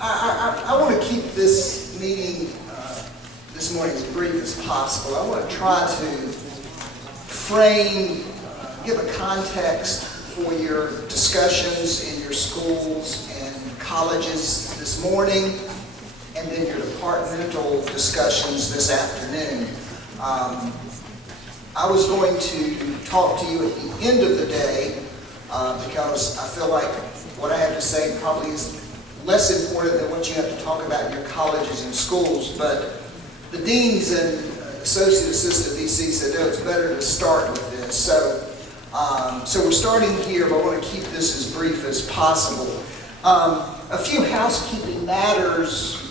I want to keep this meeting this morning as brief as possible. I want to try to frame, give a context for your discussions in your schools and colleges this morning, and then your departmental discussions this afternoon. I was going to talk to you at the end of the day because I feel like what I have to say probably is less important than what you have to talk about in your colleges and schools, but the deans and associate assistant VC said, no, it's better to start with this. So we're starting here, but I want to keep this as brief as possible. A few housekeeping matters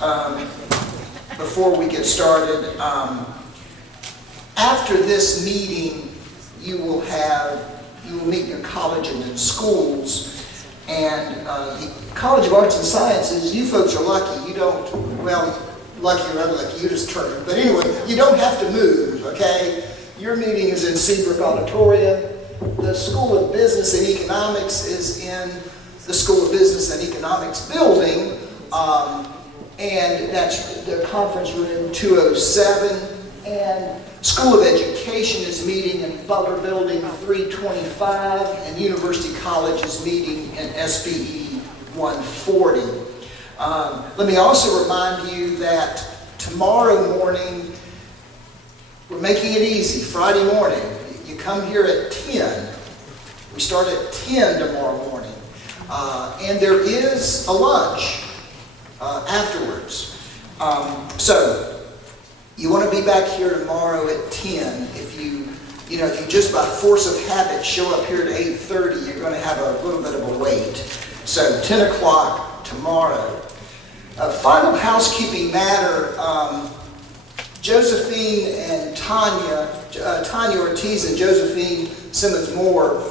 before we get started. After this meeting, you will meet your college and in schools. And the College of Arts and Sciences, you folks are lucky. You don't, well, lucky or unlucky, you just turn it. But anyway, you don't have to move, okay? Your meeting is in Seabrook Auditorium. The School of Business and Economics is in the School of Business and Economics building. And that's the conference room 207. And School of Education is meeting in Butler Building 325, and University College is meeting in SBE 140. Let me also remind you that tomorrow morning, we're making it easy. Friday morning, you come here at 10. We start at 10 tomorrow morning. And there is a lunch afterwards. So you want to be back here tomorrow at 10. If you just by force of habit show up here at 8:30, you're going to have a little bit of a wait. So 10 o'clock tomorrow. Final housekeeping matter. Josephine and Tanya Ortiz and Josephine Simmons Moore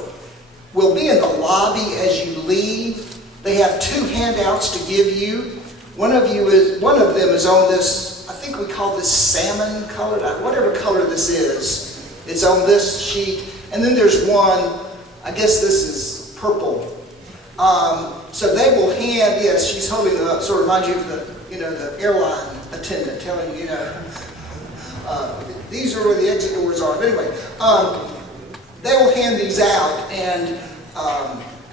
will be in the lobby as you leave. They have two handouts to give you. One of them is on this, I think we call this salmon colored, whatever color this is. It's on this sheet. And then there's one, I guess this is purple. So they will hand, yes, she's holding them up, sort of reminds you of the airline attendant telling you, these are where the exit doors are. But anyway, they will hand these out, and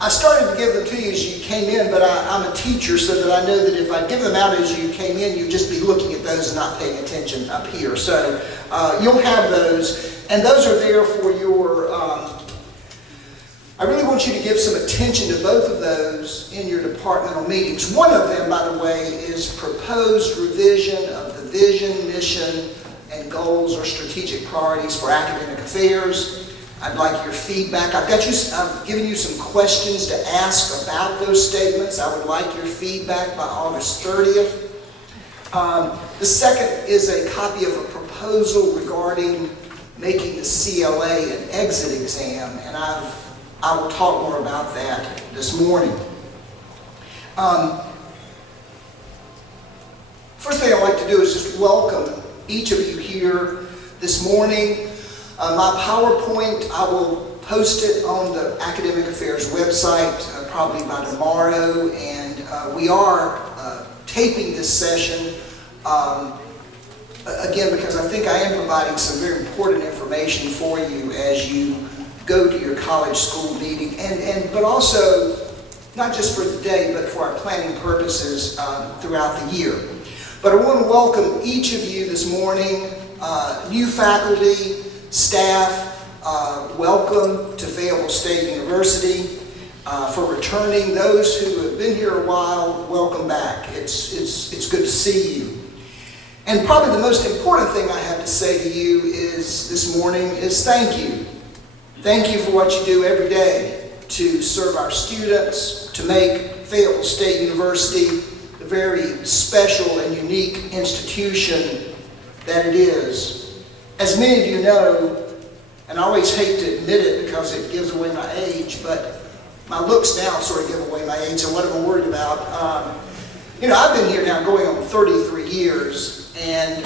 I started to give them to you as you came in, but I'm a teacher, so that I know that if I give them out as you came in, you'd just be looking at those and not paying attention up here. So you'll have those, and those are there for your, I really want you to give some attention to both of those in your departmental meetings. One of them, by the way, is proposed revision of the vision, mission, and goals or strategic priorities for academic affairs. I'd like your feedback. I've given you some questions to ask about those statements. I would like your feedback by August 30th. The second is a copy of a proposal regarding making the CLA an exit exam, and I will talk more about that this morning. First thing I'd like to do is just welcome each of you here this morning. My PowerPoint, I will post it on the Academic Affairs website probably by tomorrow, and we are taping this session again because I think I am providing some very important information for you as you go to your college school meeting, but also not just for today, but for our planning purposes throughout the year. But I want to welcome each of you this morning, new faculty, staff, welcome to Fayetteville State University. For returning, those who have been here a while, welcome back. It's good to see you. And probably the most important thing I have to say to you this morning is thank you. Thank you for what you do every day to serve our students, to make Fayetteville State University the very special and unique institution that it is. As many of you know, and I always hate to admit it because it gives away my age, but my looks now sort of give away my age, so what am I worried about? I've been here now going on 33 years, and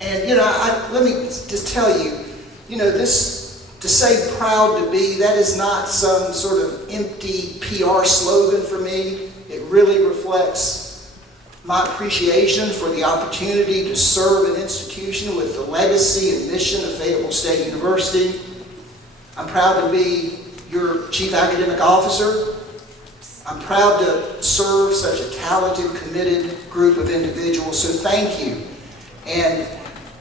let me just tell you, this, to say proud to be, that is not some sort of empty PR slogan for me. It really reflects my appreciation for the opportunity to serve an institution with the legacy and mission of Fayetteville State University. I'm proud to be your Chief Academic Officer. I'm proud to serve such a talented, committed group of individuals, so thank you. And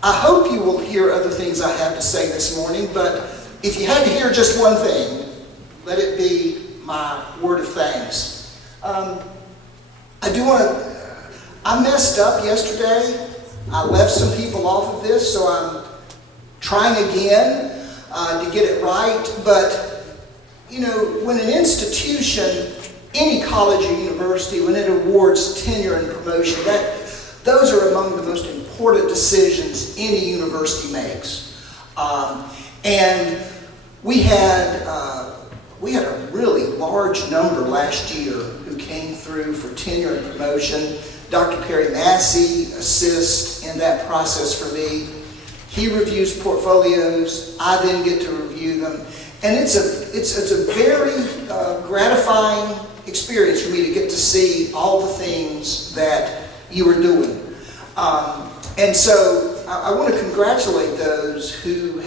I hope you will hear other things I have to say this morning, but if you had to hear just one thing, let it be my word of thanks. I messed up yesterday. I left some people off of this, so I'm trying again to get it right. But, you know, when an institution, any college or university, when it awards tenure and promotion, those are among the most important decisions any university makes. And we had a really large number last year who came through for tenure and promotion. Dr. Perry Massey assists in that process for me. He reviews portfolios. I then get to review them. And it's a very gratifying experience for me to get to see all the things that you are doing. And so I want to congratulate those who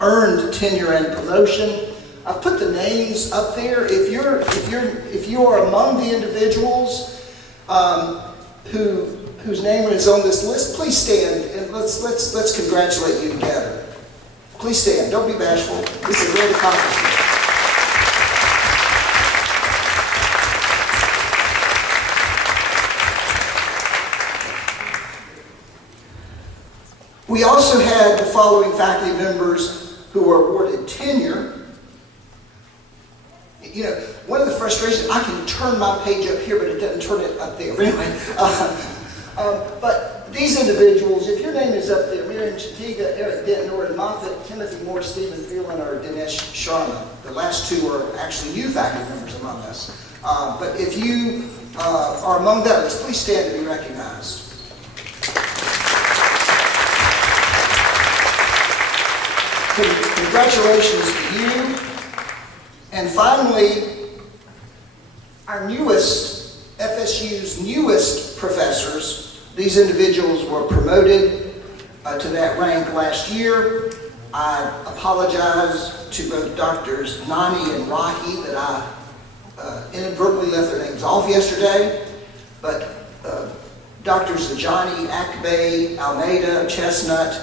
earned tenure and promotion. I've put the names up there. If you are among the individuals whose name is on this list, please stand and let's congratulate you together. Please stand. Don't be bashful. This is a great accomplishment. We also had the following faculty members who were awarded tenure. You know, one of the frustrations, I can turn my page up here, but it doesn't turn it up there. Anyway, but these individuals, if your name is up there, Miriam Chatiga, Eric Denton, Norton Moffitt, Timothy Moore, Stephen Phelan, or Dinesh Sharma. The last two are actually new faculty members among us. But if you are among those, please stand to be recognized. Congratulations to you. And finally, our newest, FSU's newest professors, these individuals were promoted to that rank last year. I apologize to both Drs. Nani and Rahi that I inadvertently left their names off yesterday, but Drs. Ajani, Akbe, Almeida, Chestnut,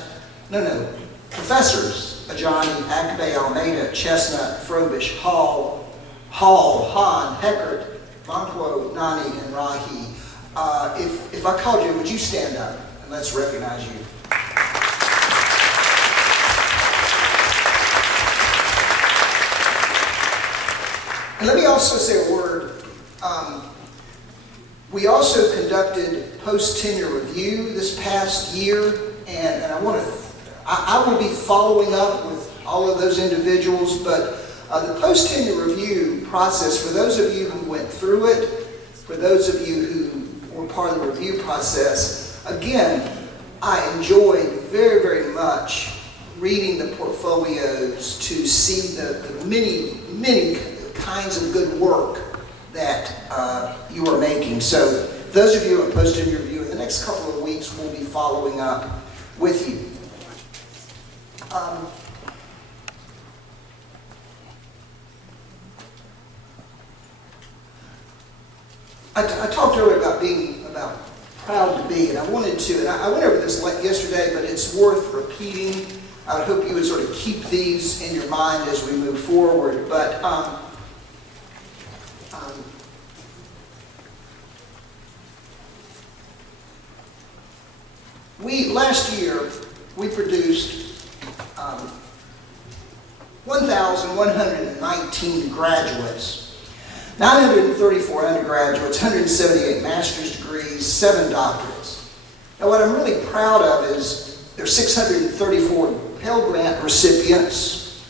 Professors Ajani, Akbe, Almeida, Chestnut, Frobish, Hall, Hahn, Heckert, Bronco, Nani, and Rahi. If I called you, would you stand up and let's recognize you? And let me also say a word. We also conducted post-tenure review this past year, and I will be following up with all of those individuals, but the post-tenure review process, for those of you who went through it, for those of you who were part of the review process, again, I enjoyed very, very much reading the portfolios to see the many, many kinds of good work that you are making. So those of you who are post-tenure review, in the next couple of weeks, we'll be following up with you. I talked earlier about being proud to be, and I wanted to, and I went over this yesterday, but it's worth repeating. I would hope you would sort of keep these in your mind as we move forward. But last year we produced 1,119 graduates, 934 undergraduates, 178 master's degrees, 7 doctorates. Now what I'm really proud of is there are 634 Pell Grant recipients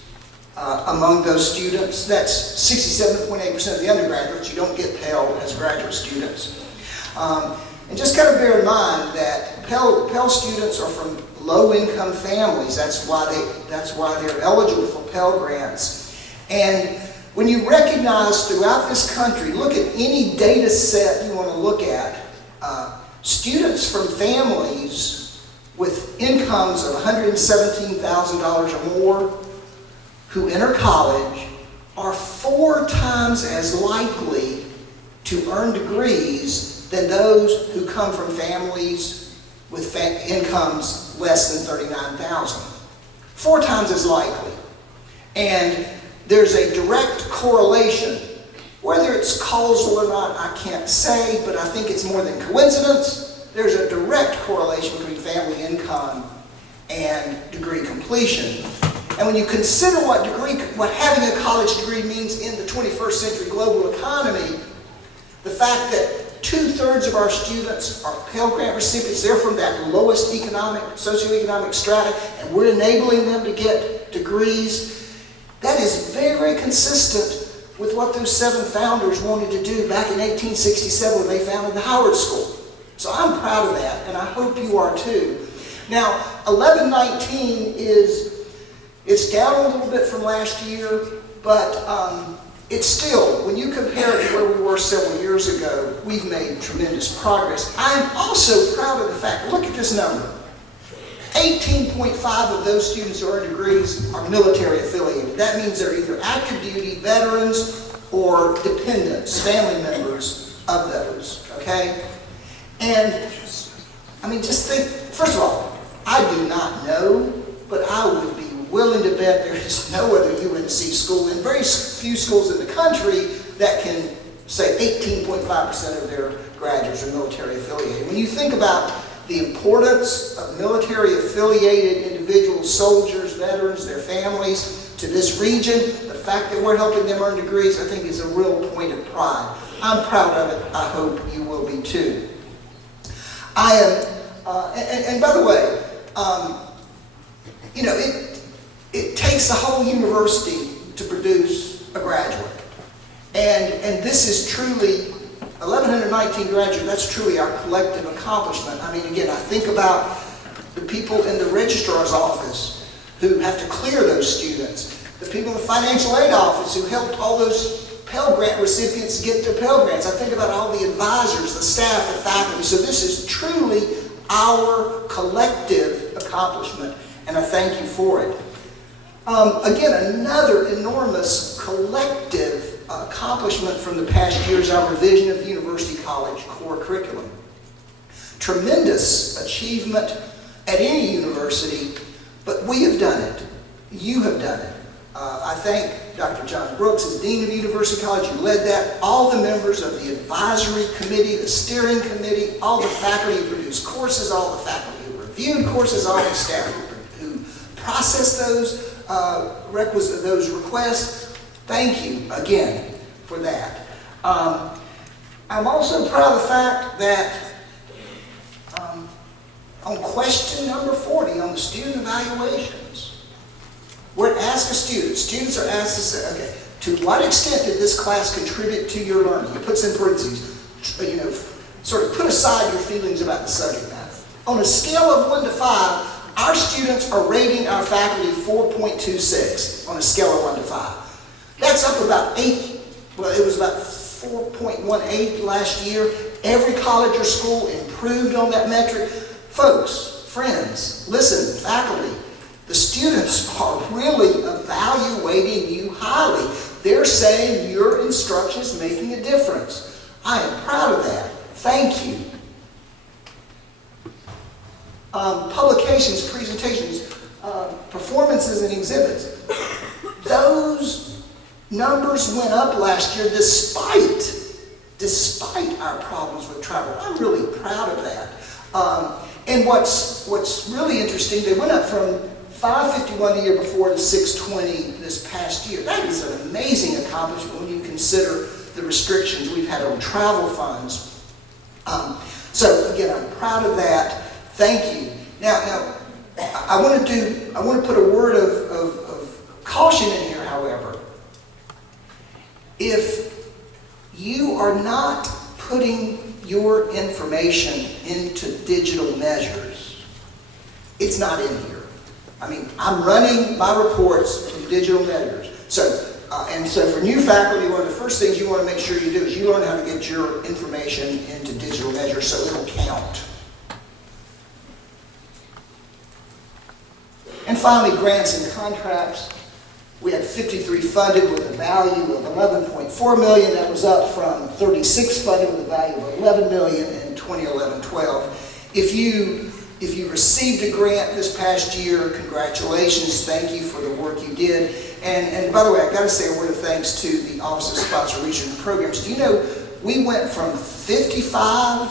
among those students. That's 67.8% of the undergraduates. You don't get Pell as graduate students. And just kind of bear in mind that Pell students are from low-income families. That's why they're eligible for Pell Grants. And when you recognize throughout this country, look at any data set you want to look at, students from families with incomes of $117,000 or more who enter college are 4 times as likely to earn degrees than those who come from families with incomes less than $39,000. 4 times as likely. And there's a direct correlation. Whether it's causal or not, I can't say, but I think it's more than coincidence. There's a direct correlation between family income and degree completion. And when you consider what having a college degree means in the 21st century global economy, the fact that 2/3 of our students are Pell Grant recipients, they're from that lowest socioeconomic strata, and we're enabling them to get degrees, that is very consistent with what those 7 founders wanted to do back in 1867 when they founded the Howard School. So I'm proud of that, and I hope you are too. Now, 1119 it's down a little bit from last year, but it's still, when you compare it to where we were several years ago, we've made tremendous progress. I'm also proud of the fact, look at this number. 18.5 of those students who earn degrees are military affiliated. That means they're either active duty veterans or dependents, family members of those, okay? And, I mean, just think, first of all, I do not know, but I would be willing to bet there is no other UNC school, and very few schools in the country, that can say 18.5% of their graduates are military affiliated. When you think about the importance of military affiliated individuals, soldiers, veterans, their families to this region, the fact that we're helping them earn degrees, I think is a real point of pride. I'm proud of it. I hope you will be too. I am, and by the way, you know, it takes a whole university to produce a graduate. And this is truly, 1,119 graduates, that's truly our collective accomplishment. I mean, again, I think about the people in the registrar's office who have to clear those students, the people in the financial aid office who helped all those Pell Grant recipients get their Pell Grants. I think about all the advisors, the staff, the faculty. So this is truly our collective accomplishment, and I thank you for it. Again, another enormous collective accomplishment from the past year is our revision of the University College core curriculum. Tremendous achievement at any university, but we have done it. You have done it. I thank Dr. John Brooks as Dean of University College. You led that. All the members of the advisory committee, the steering committee, all the faculty who produced courses, all the faculty who reviewed courses, all the staff who processed those those requests. Thank you again for that. I'm also proud of the fact that on question number 40 on the student evaluations, we're asked a student, students are asked to say, okay, to what extent did this class contribute to your learning? He puts in parentheses, you know, sort of put aside your feelings about the subject matter. On a scale of 1 to 5, our students are rating our faculty 4.26 on a scale of 1 to 5. That's up about 8, well, it was about 4.18 last year. Every college or school improved on that metric. Folks, friends, listen, faculty, the students are really evaluating you highly. They're saying your instruction is making a difference. I am proud of that. Thank you. Publications, presentations, performances, and exhibits. Those numbers went up last year despite our problems with travel. I'm really proud of that. And what's really interesting, they went up from 551 the year before to 620 this past year. That is an amazing accomplishment when you consider the restrictions we've had on travel funds. So again, I'm proud of that. Thank you. Now, I want to put a word of caution in here, however. If you are not putting your information into digital measures, it's not in here. I mean, I'm running my reports from digital measures. So And so for new faculty, one of the first things you want to make sure you do is you learn how to get your information into digital ledger so it'll count. And finally, grants and contracts. We had 53 funded with a value of $11.4 million. That was up from 36 funded with a value of $11 million in 2011-12. If you received a grant this past year, congratulations. Thank you for the work you did. And by the way, I've got to say a word of thanks to the Office of Sponsored Research and Programs. Do you know we went from 55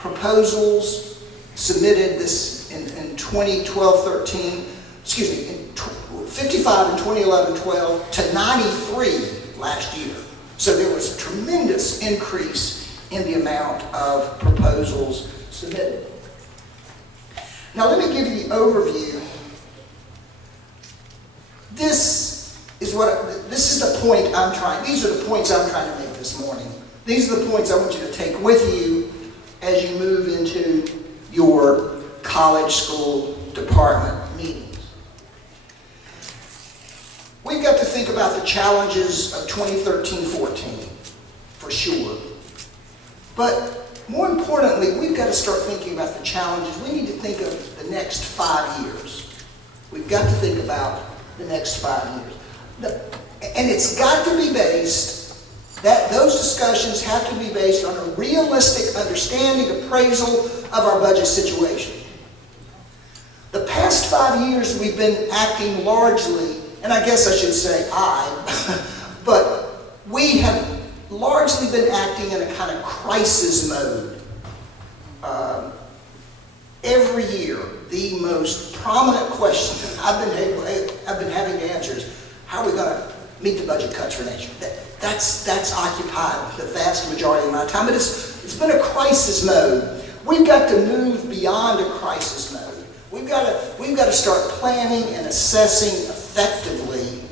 proposals submitted this in 2012-13, excuse me, 55 in 2011-12 to 93 last year. So there was a tremendous increase in the amount of proposals submitted. Now let me give you the overview. This is the point these are the points I'm trying to make this morning. These are the points I want you to take with you as you move into your college school department meetings. We've got to think about the challenges of 2013-14, for sure. But more importantly, we've got to start thinking about the challenges. We need to think of the next 5 years. We've got to think about the next 5 years. And it's got to be based, those discussions have to be based on a realistic understanding, appraisal of our budget situation. The past 5 years we've been acting largely, and I guess I should say but we have largely been acting in a kind of crisis mode. Every year, the most prominent question I've been having to answer is, how are we going to meet the budget cuts for next year? That's occupied the vast majority of my time. But it's been a crisis mode. We've got to move beyond a crisis mode. We've got to start planning and assessing effectively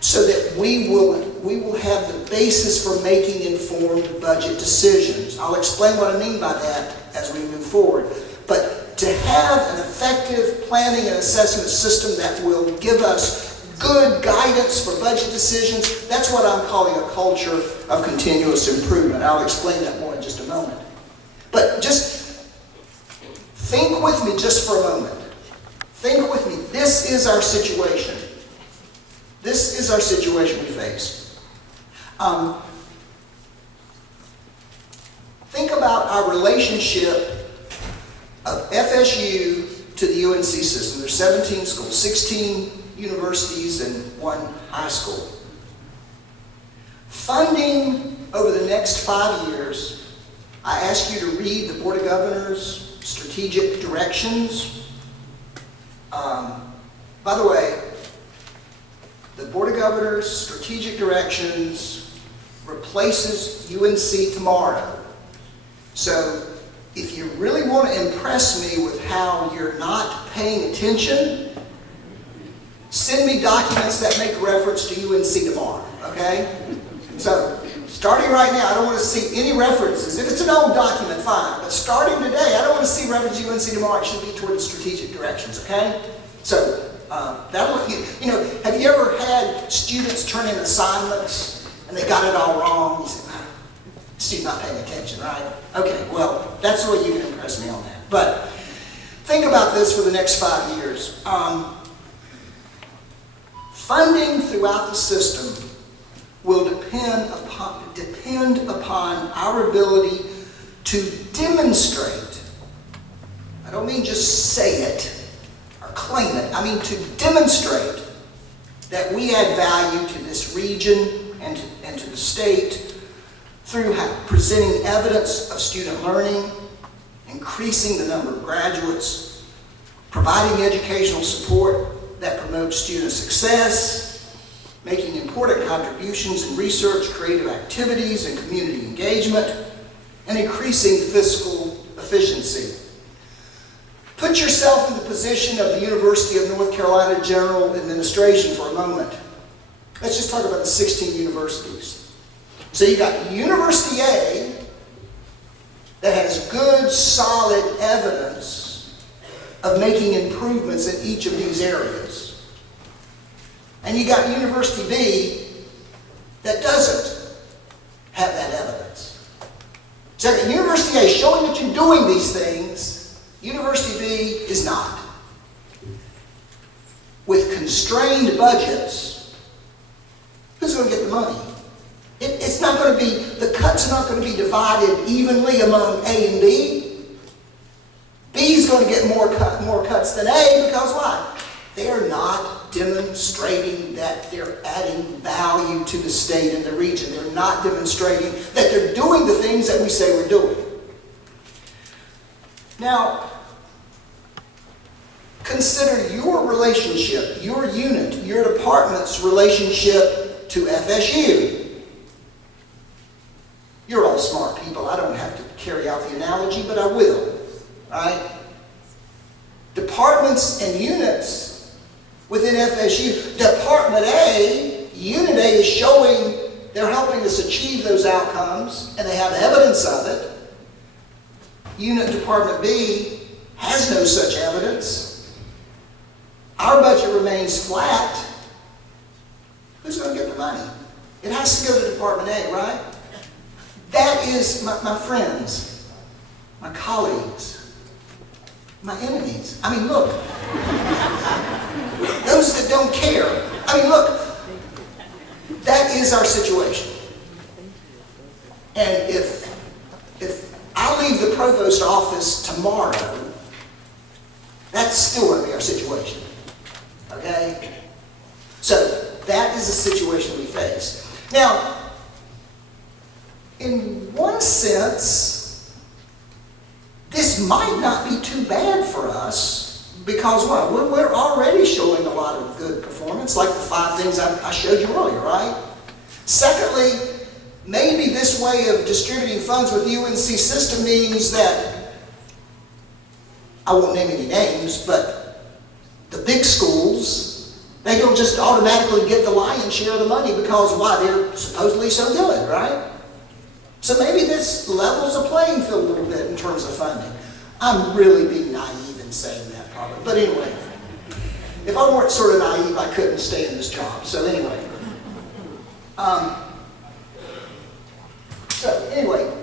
so that we will have the basis for making informed budget decisions. I'll explain what I mean by that as we move forward. But to have an effective planning and assessment system that will give us good guidance for budget decisions, that's what I'm calling a culture of continuous improvement. I'll explain that more in just a moment. But just think with me just for a moment. Think with me. This is our situation. This is our situation we face. Think about our relationship of FSU to the UNC system. There's 17 schools, 16 universities, and 1 high school. Funding over the next 5 years, I ask you to read the Board of Governors' strategic directions. By the way, the Board of Governors' strategic directions replaces UNC tomorrow. So if you really want to impress me with how you're not paying attention, send me documents that make reference to UNC tomorrow, okay? So starting right now, I don't want to see any references. If it's an old document, fine. But starting today, I don't want to see reference to UNC tomorrow. It should be toward the strategic directions, okay? So have you ever had students turn in assignments and they got it all wrong? You say, student not paying attention, right? Okay, well, that's the way you can impress me on that. But think about this for the next 5 years. Funding throughout the system will depend upon our ability to demonstrate. I don't mean just say it or claim it. I mean to demonstrate that we add value to this region and to the state through presenting evidence of student learning, increasing the number of graduates, providing educational support that promotes student success, making important contributions in research, creative activities, and community engagement, and increasing fiscal efficiency. Put yourself in the position of the University of North Carolina General Administration for a moment. Let's just talk about the 16 universities. So you got University A that has good, solid evidence of making improvements in each of these areas. And you got University B that doesn't have that evidence. So University A is showing that you're doing these things. University B is not. With constrained budgets, who's going to get the money? It's not going to be, the cuts are not going to be divided evenly among A and B. B is going to get more cuts than A because why? They're not demonstrating that they're adding value to the state and the region. They're not demonstrating that they're doing the things that we say we're doing. Now, consider your relationship, your unit, your department's relationship to FSU. You're all smart people. I don't have to carry out the analogy, but I will. Right? Departments and units within FSU. Department A, Unit A is showing they're helping us achieve those outcomes, and they have evidence of it. Unit Department B has no such evidence. Our budget remains flat. Who's going to get the money? It has to go to Department A, right? That is, my friends, my colleagues, my enemies. I mean, look. Those that don't care. I mean, look. That is our situation. And if I leave the provost office tomorrow, that's still going to be our situation. Okay? So, that is the situation we face. Now, in one sense, this might not be too bad for us because what? We're already showing a lot of good performance, like the 5 things I showed you earlier, right? Secondly, maybe this way of distributing funds with UNC system means that, I won't name any names, but the big schools, they don't just automatically get the lion's share of the money because why? They're supposedly so good, right? So maybe this levels the playing field a little bit in terms of funding. I'm really being naive in saying that probably. But anyway, if I weren't sort of naive, I couldn't stay in this job. So anyway.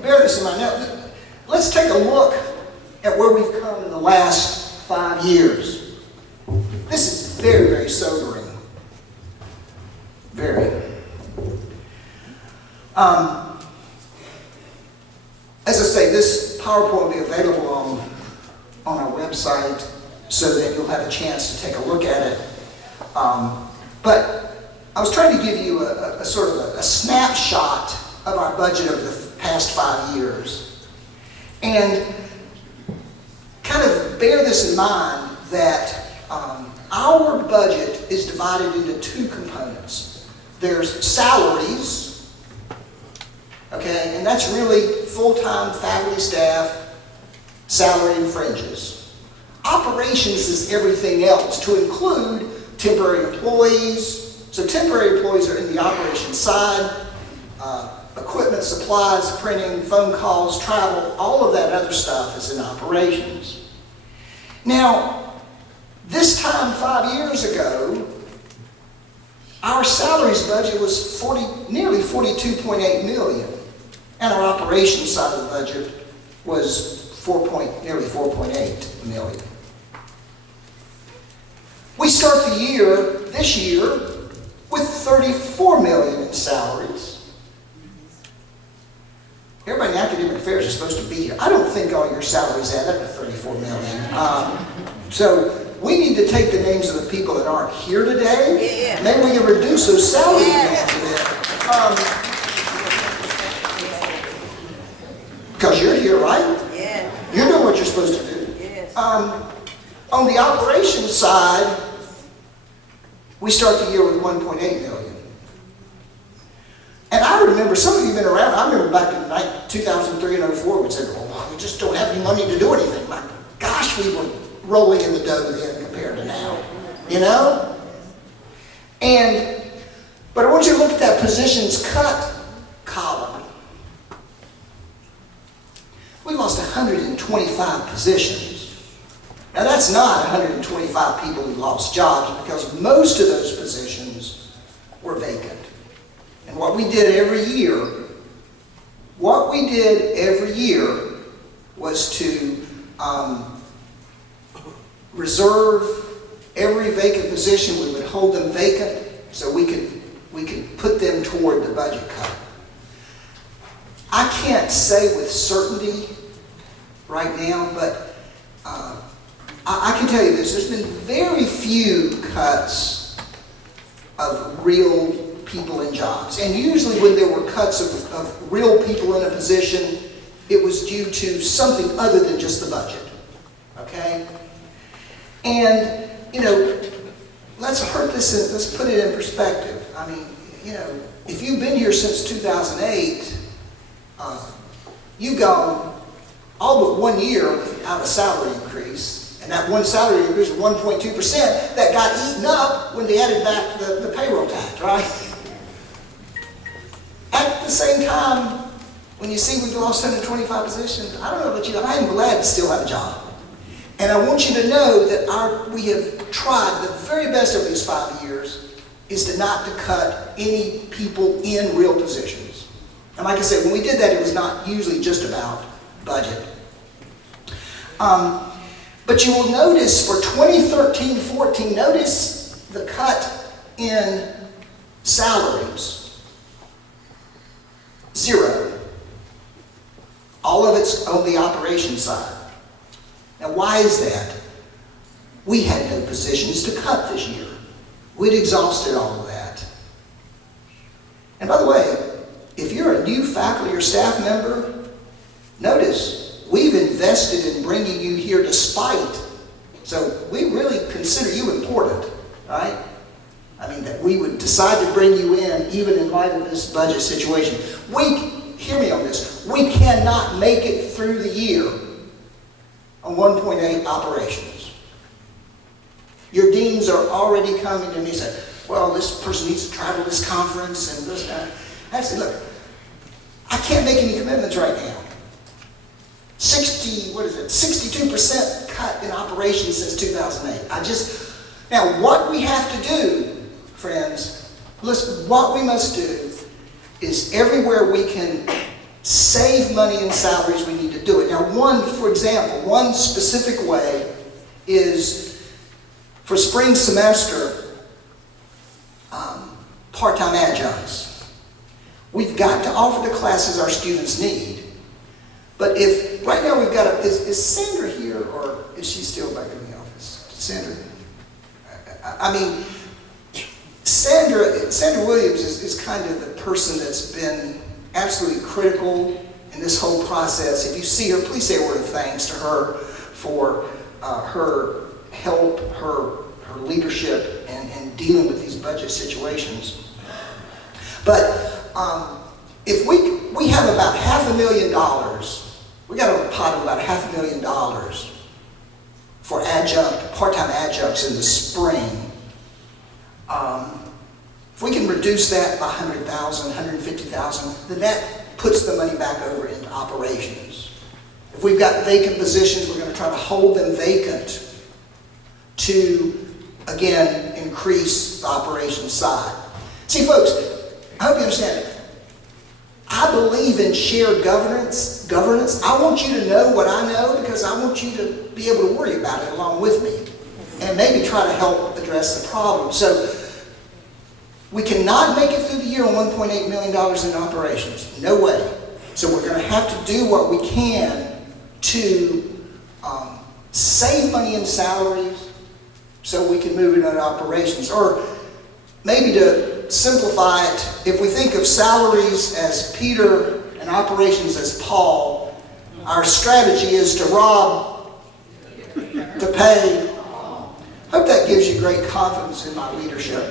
Bear this in mind. Now, let's take a look at where we've come in the last 5 years. This is very, very sobering. Very. As I say, this PowerPoint will be available on our website so that you'll have a chance to take a look at it. But I was trying to give you a sort of a snapshot of our budget over the past 5 years. And kind of bear this in mind that our budget is divided into 2 components. There's salaries, okay, and that's really full-time faculty staff, salary and fringes. Operations is everything else, to include temporary employees. So temporary employees are in the operations side, equipment, supplies, printing, phone calls, travel, all of that other stuff is in operations. Now, this time 5 years ago, our salaries budget was nearly $42.8 million. And our operations side of the budget was nearly $4.8 million. We start the year, this year, with $34 million in salaries. Everybody in academic affairs is supposed to be here. I don't think all your salaries add up to $34 million. So we need to take the names of the people that aren't here today. Yeah. Maybe we can reduce those salaries down a bit. Because you're here, right? Yeah. You're doing what you're supposed to do. Yes. On the operations side, we start the year with $1.8 million. And I remember, some of you have been around, I remember back in 2003 and 2004, we'd say, well, we just don't have any money to do anything. My gosh, we were rolling in the dough then compared to now, you know? But I want you to look at that positions cut column. We lost 125 positions. Now that's not 125 people who lost jobs, because most of those positions were vacant. And what we did every year was to reserve every vacant position. We would hold them vacant so we could put them toward the budget cut. I can't say with certainty right now, but I can tell you this. There's been very few cuts of real people in jobs. And usually when there were cuts of real people in a position, it was due to something other than just the budget. Okay? And, let's put it in perspective. I mean, if you've been here since 2008, you've gone all but 1 year without a salary increase. And that one salary increase of 1.2% that got eaten up when they added back the payroll tax, right? At the same time, when you see we've lost 125 positions, I don't know about you, I am glad to still have a job. And I want you to know that we have tried the very best over these 5 years is to not to cut any people in real positions. And like I said, when we did that, it was not usually just about budget. But you will notice for 2013-14, notice the cut in salaries. 0. All of it's on the operations side. Now, why is that? We had no positions to cut this year. We'd exhausted all of that. And by the way, if you're a new faculty or staff member, notice we've invested in bringing you here despite. So we really consider you important, right? I mean, that we would decide to bring you in even in light of this budget situation. Hear me on this. We cannot make it through the year on 1.8 operations. Your deans are already coming to me and say, well, this person needs to travel to this conference and this. I say, look, I can't make any commitments right now. 62% cut in operations since 2008. Now what we have to do, friends, listen, what we must do is everywhere we can save money in salaries, we need to do it. Now for example, one specific way is for spring semester, part-time adjuncts. We've got to offer the classes our students need. But if, right now we've got is Sandra here or is she still back in the office? Sandra? I mean, Sandra Williams is kind of the person that's been absolutely critical in this whole process. If you see her, please say a word of thanks to her for her help, her leadership in dealing with these budget situations. But if we have about $500,000, we got a pot of about $500,000 for part-time adjuncts in the spring. If we can reduce that by $100,000, $150,000, then that puts the money back over into operations. If we've got vacant positions, we're going to try to hold them vacant to, again, increase the operations side. See, folks, I hope you understand. I believe in shared governance. I want you to know what I know because I want you to be able to worry about it along with me and maybe try to help address the problem. So we cannot make it through the year on $1.8 million in operations. No way. So we're going to have to do what we can to save money in salaries so we can move it into operations. Or maybe to simplify it, if we think of salaries as Peter and operations as Paul, our strategy is to rob, to pay. Hope that gives you great confidence in my leadership.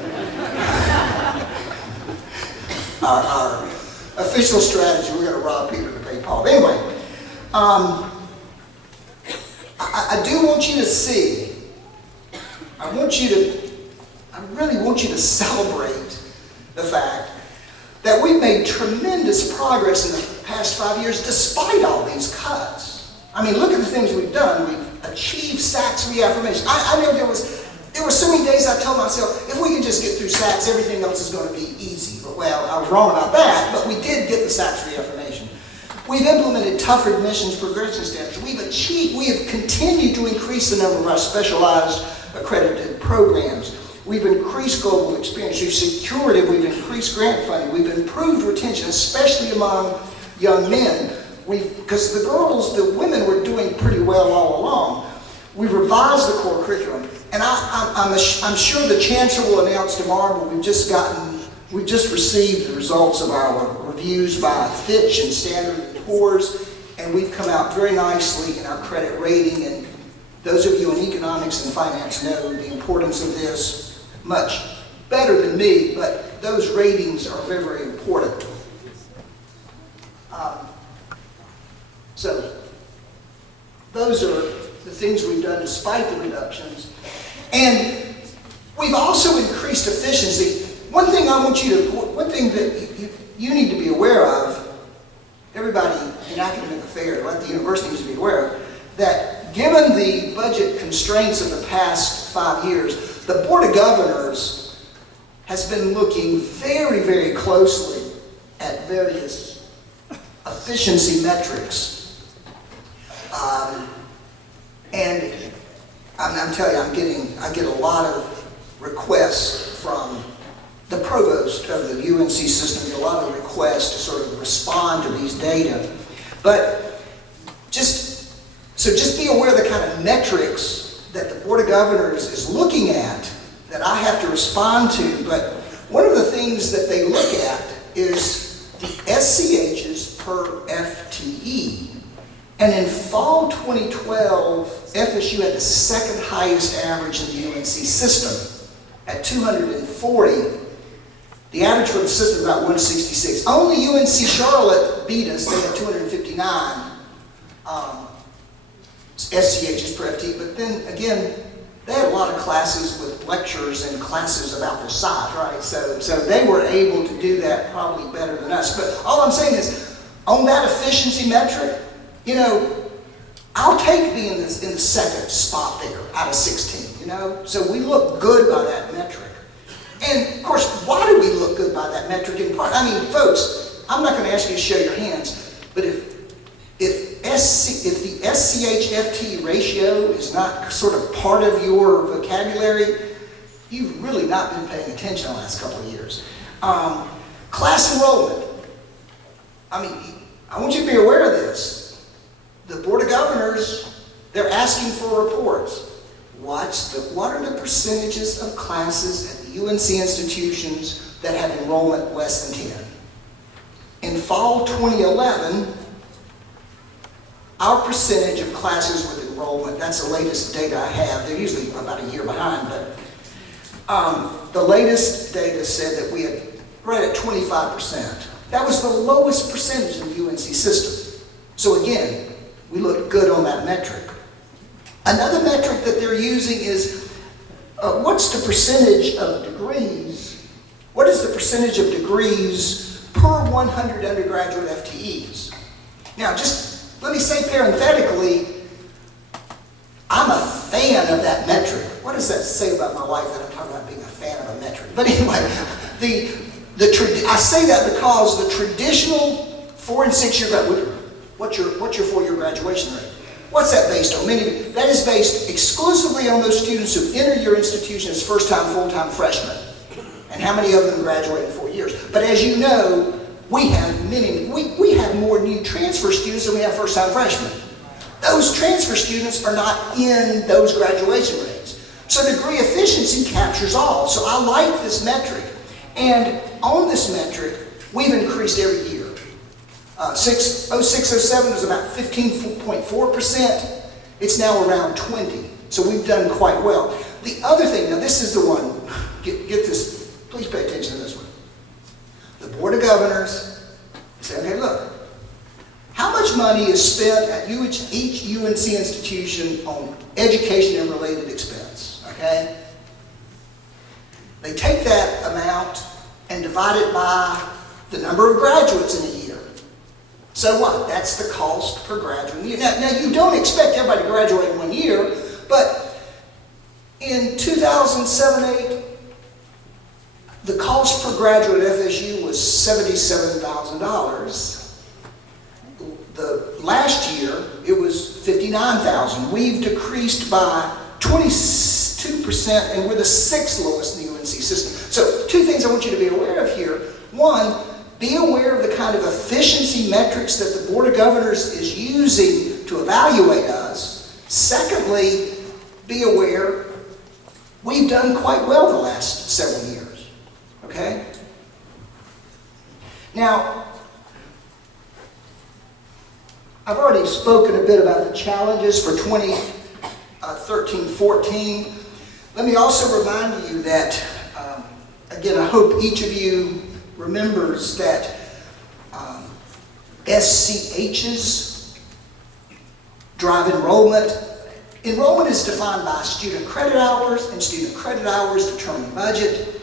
Our official strategy, we're going to rob Peter to pay Paul. But anyway, I do want you to see, I really want you to celebrate the fact that we've made tremendous progress in the past 5 years despite all these cuts. I mean, look at the things we've done. We've achieved SACS reaffirmation. I know There were so many days I told myself, if we can just get through SACs, everything else is going to be easy. But, well, I was wrong about that, but we did get the SACs reaffirmation. We've implemented tougher admissions progression standards. We have continued to increase the number of our specialized accredited programs. We've increased global experience. We've secured it. We've increased grant funding. We've improved retention, especially among young men. Because the women were doing pretty well all along. We've revised the core curriculum. And I'm sure the Chancellor will announce tomorrow, but we've just received the results of our reviews by Fitch and Standard & Poor's, and we've come out very nicely in our credit rating. And those of you in economics and finance know the importance of this much better than me, but those ratings are very, very important. So those are the things we've done despite the reductions. And we've also increased efficiency. One thing that you need to be aware of, everybody in academic affairs, like the university needs to be aware of, that given the budget constraints of the past 5 years, the Board of Governors has been looking very, very closely at various efficiency metrics. And I'm telling you, I get a lot of requests from the Provost of the UNC system, a lot of requests to sort of respond to these data. But just be aware of the kind of metrics that the Board of Governors is looking at that I have to respond to. But one of the things that they look at is the SCHs per FTE. And in fall 2012, FSU had the second highest average in the UNC system at 240. The average for the system is about 166. Only UNC Charlotte beat us. They had 259 SCHs per FTE. But then again, they had a lot of classes with lectures and classes about their size, right? So they were able to do that probably better than us. But all I'm saying is, on that efficiency metric, you know, I'll take being in the second spot there out of 16, you know? So we look good by that metric. And of course, why do we look good by that metric in part? I mean, folks, I'm not going to ask you to show your hands, but if the SCH-FT ratio is not sort of part of your vocabulary, you've really not been paying attention the last couple of years. Class enrollment. I mean, I want you to be aware of this. The Board of Governors, they're asking for reports. What are the percentages of classes at the UNC institutions that have enrollment less than 10? In fall 2011, our percentage of classes with enrollment, that's the latest data I have. They're usually about a year behind, but the latest data said that we had right at 25%. That was the lowest percentage in the UNC system. So again, we look good on that metric. Another metric that they're using is what's the percentage of degrees? What is the percentage of degrees per 100 undergraduate FTEs? Now, just let me say parenthetically, I'm a fan of that metric. What does that say about my wife that I'm talking about being a fan of a metric? But anyway, I say that because the traditional 4 and 6 year graduate, what's your 4-year graduation rate? What's that based on? That is based exclusively on those students who enter your institution as first-time, full-time freshmen, and how many of them graduate in 4 years. But as you know, we have more new transfer students than we have first-time freshmen. Those transfer students are not in those graduation rates. So degree efficiency captures all. So I like this metric. And on this metric, we've increased every year. 06-07 was about 15.4%. It's now around 20. So we've done quite well. The other thing, now this is the one, get this, please pay attention to this one. The Board of Governors say, okay, look, how much money is spent at each UNC institution on education and related expense, okay? They take that amount and divide it by the number of graduates in a year. So what? That's the cost per graduate in a year. Now you don't expect everybody to graduate in 1 year, but In 2007-8, the cost per graduate at FSU was $77,000. The last year, it was $59,000. We've decreased by 22%, and we're the 6th lowest in the UNC system. So 2 things I want you to be aware of here. One, be aware of the kind of efficiency metrics that the Board of Governors is using to evaluate us. Secondly, be aware we've done quite well the last several years. Okay? Now, I've already spoken a bit about the challenges for 2013-14. Let me also remind you that, again, I hope each of you remembers that SCHs drive enrollment. Enrollment is defined by student credit hours, and student credit hours determine budget.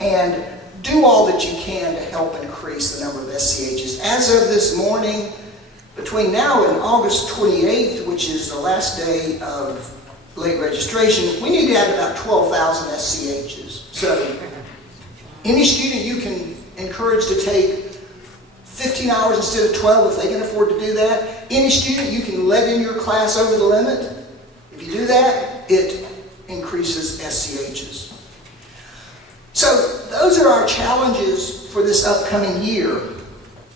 And do all that you can to help increase the number of SCHs. As of this morning, between now and August 28th, which is the last day of late registration, we need to add about 12,000 SCHs. So any student you can encourage to take 15 hours instead of 12 if they can afford to do that. Any student you can let in your class over the limit. If you do that, it increases SCHs. So those are our challenges for this upcoming year.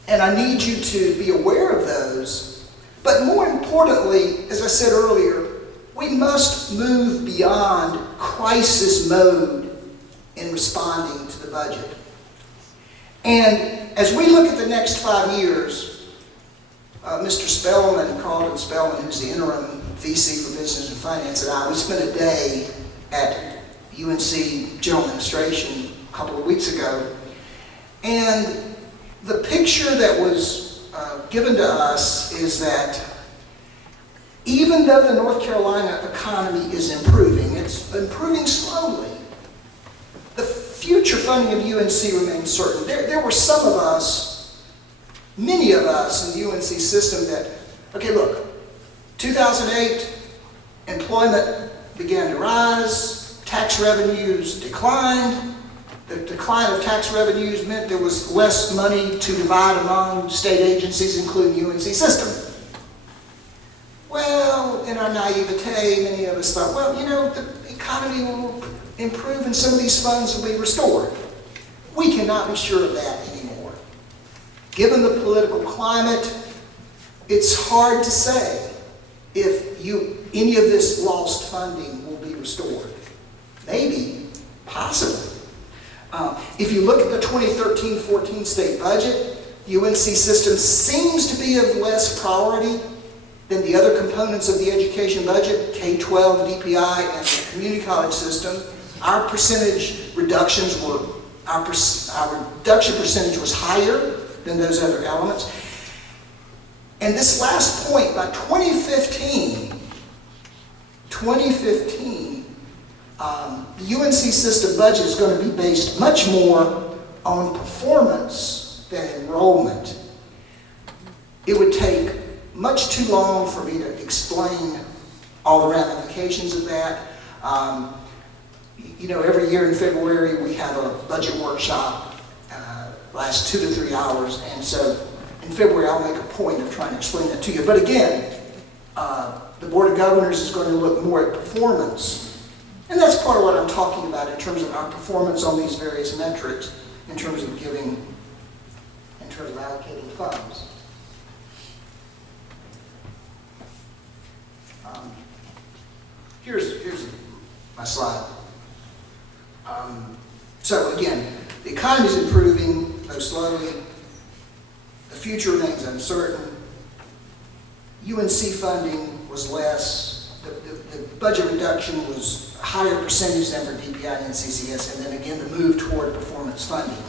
And I need you to be aware of those. But more importantly, as I said earlier, we must move beyond crisis mode in responding to the budget. And as we look at the next 5 years, Mr. Spellman, Carlton Spellman, who's the interim VC for Business and Finance, and I, we spent a day at UNC General Administration a couple of weeks ago. And the picture that was given to us is that even though the North Carolina economy is improving, it's improving slowly. The future funding of UNC remains certain. There were some of us, many of us in the UNC system that, okay, look, 2008, employment began to rise, tax revenues declined. The decline of tax revenues meant there was less money to divide among state agencies, including the UNC system. Well, in our naivete, many of us thought, well, you know, the economy will improve and some of these funds will be restored. We cannot be sure of that anymore. Given the political climate, it's hard to say if any of this lost funding will be restored. Maybe, possibly. If you look at the 2013-14 state budget, the UNC system seems to be of less priority than the other components of the education budget, K-12, DPI, and the community college system. Our percentage reductions were, our reduction percentage was higher than those other elements. And this last point, by 2015, the UNC system budget is going to be based much more on performance than enrollment. It would take much too long for me to explain all the ramifications of that. You know, every year in February we have a budget workshop, lasts 2 to 3 hours, and so in February I'll make a point of trying to explain that to you. But again, the Board of Governors is going to look more at performance. And that's part of what I'm talking about in terms of our performance on these various metrics, in terms of giving, in terms of allocating funds. Here's my slide. So again, the economy is improving, though slowly. The future remains uncertain. UNC funding was less. The budget reduction was a higher percentage than for DPI and CCS, and then again the move toward performance funding.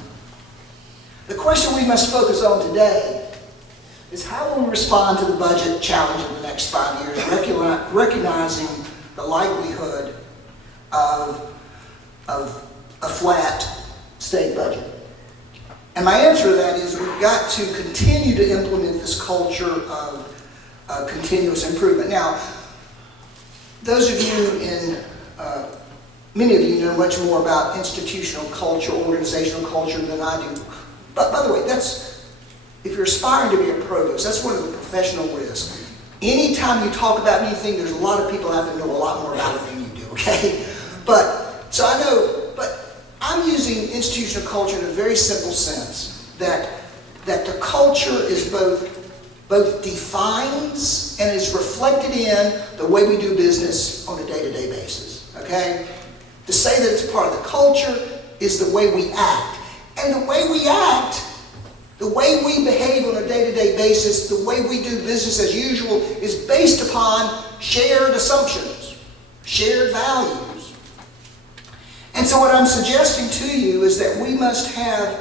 The question we must focus on today is how will we respond to the budget challenge of the next 5 years, recognizing the likelihood of a flat state budget. And my answer to that is we've got to continue to implement this culture of continuous improvement. Now, those of you in Many of you know much more about institutional culture, organizational culture than I do. But by the way, if you're aspiring to be a provost, that's one of the professional risks. Anytime you talk about anything, there's a lot of people out there know a lot more about it than you do, okay? So I know, but I'm using institutional culture in a very simple sense, that the culture is both defines and is reflected in the way we do business on a day-to-day basis, okay? To say that it's part of the culture is the way we act. And the way we act, the way we behave on a day-to-day basis, the way we do business as usual is based upon shared assumptions, shared values. And so what I'm suggesting to you is that we must have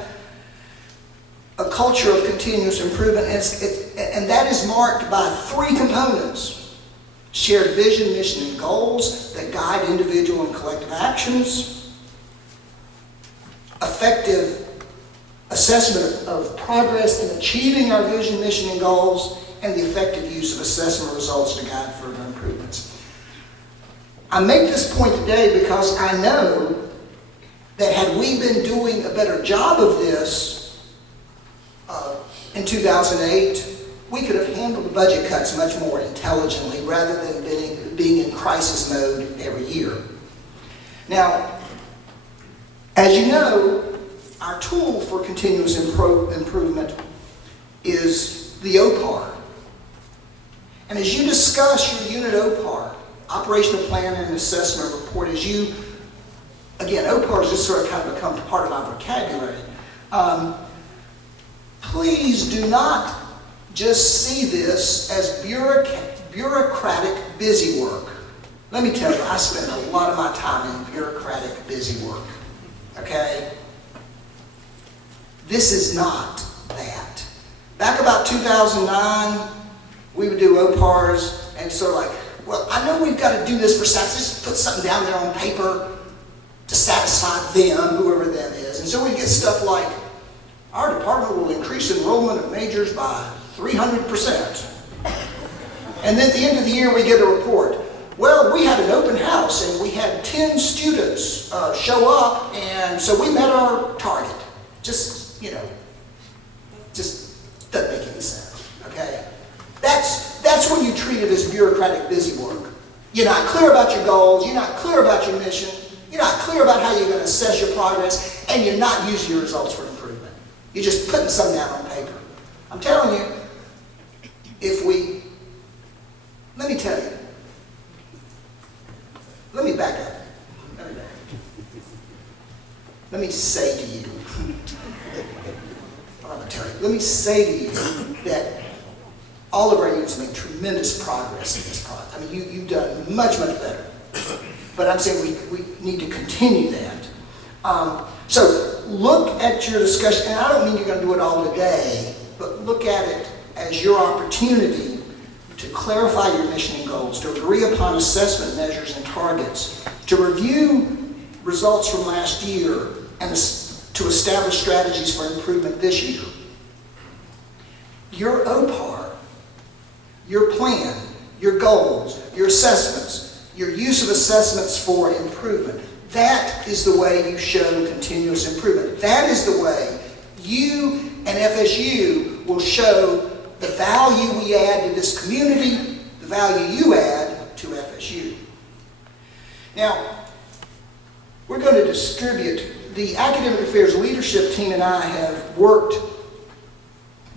a culture of continuous improvement, and that is marked by three components. Shared vision, mission, and goals that guide individual and collective actions. Effective assessment of progress in achieving our vision, mission, and goals, and the effective use of assessment results to guide further improvements. I make this point today because I know that had we been doing a better job of this in 2008, we could have handled the budget cuts much more intelligently rather than being in crisis mode every year. Now, as you know, our tool for continuous improvement is the OPAR. And as you discuss your unit OPAR, Operational Plan and Assessment Report, again, OPAR has just sort of kind of become part of our vocabulary. Please do not just see this as bureaucratic busy work. Let me tell you, I spend a lot of my time in bureaucratic busy work. Okay? This is not that. Back about 2009, we would do OPARs, and sort of like, well, I know we've got to do this for just put something down there on paper to satisfy them, whoever them is. And so we get stuff like, our department will increase enrollment of majors by 300%. And then at the end of the year, we get a report. Well, we had an open house, and we had 10 students show up, and so we met our target. Just doesn't make any sense, okay? That's when you treat it as bureaucratic busy work. You're not clear about your goals, you're not clear about your mission, you're not clear about how you're going to assess your progress, and you're not using your results for improvement. You're just putting something down on paper. I'm telling you, let me tell you, let me back up. Let me say to you, what I'm going to tell you, let me say to you that all of our units make tremendous progress in this project. I mean, you've done much, much better. But I'm saying we need to continue that. So look at your discussion, and I don't mean you're going to do it all today, but look at it as your opportunity to clarify your mission and goals, to agree upon assessment measures and targets, to review results from last year, and to establish strategies for improvement this year. Your OPAR, your plan, your goals, your assessments, your use of assessments for improvement, that is the way you show continuous improvement. That is the way you and FSU will show the value we add to this community, the value you add to FSU. Now, we're going to distribute, the Academic Affairs Leadership Team and I have worked